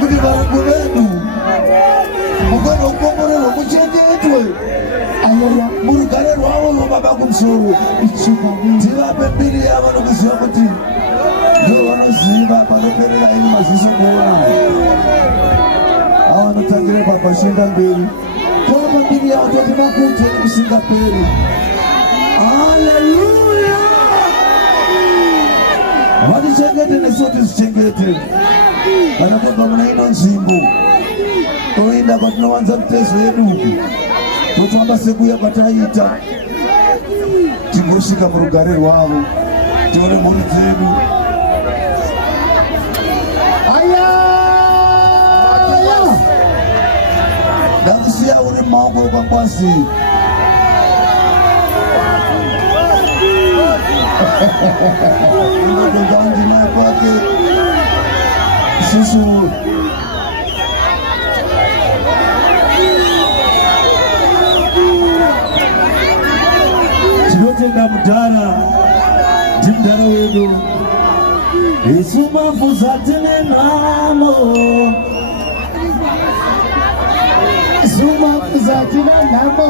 Kuti vangu vedu mugano kukomborerwa muchengetwe murugare rwavo rwobaba kumusoro tivape mbiri yavo nokuziva kuti ndo vanoziva panoperera ini maziso kuona avanotangira papashinda mberi toapa mbiri yavo toti makutweni kusingaperi. Haleluya! Vatichengete nesu tizichengete kana tobva muna ino nzvimbo toenda kwatinowanza mitezo yedu tofamba sekuya kwataita tigosvika murugare rwavo tione mhuri dzedu. Ndakusiya uri mumaoko ekwangwasi ndinodongaundinaye kwake isusu tinotenda mudhara ndimudhara wedu isu mafuza tine nhamo isu mafuza tine nhamo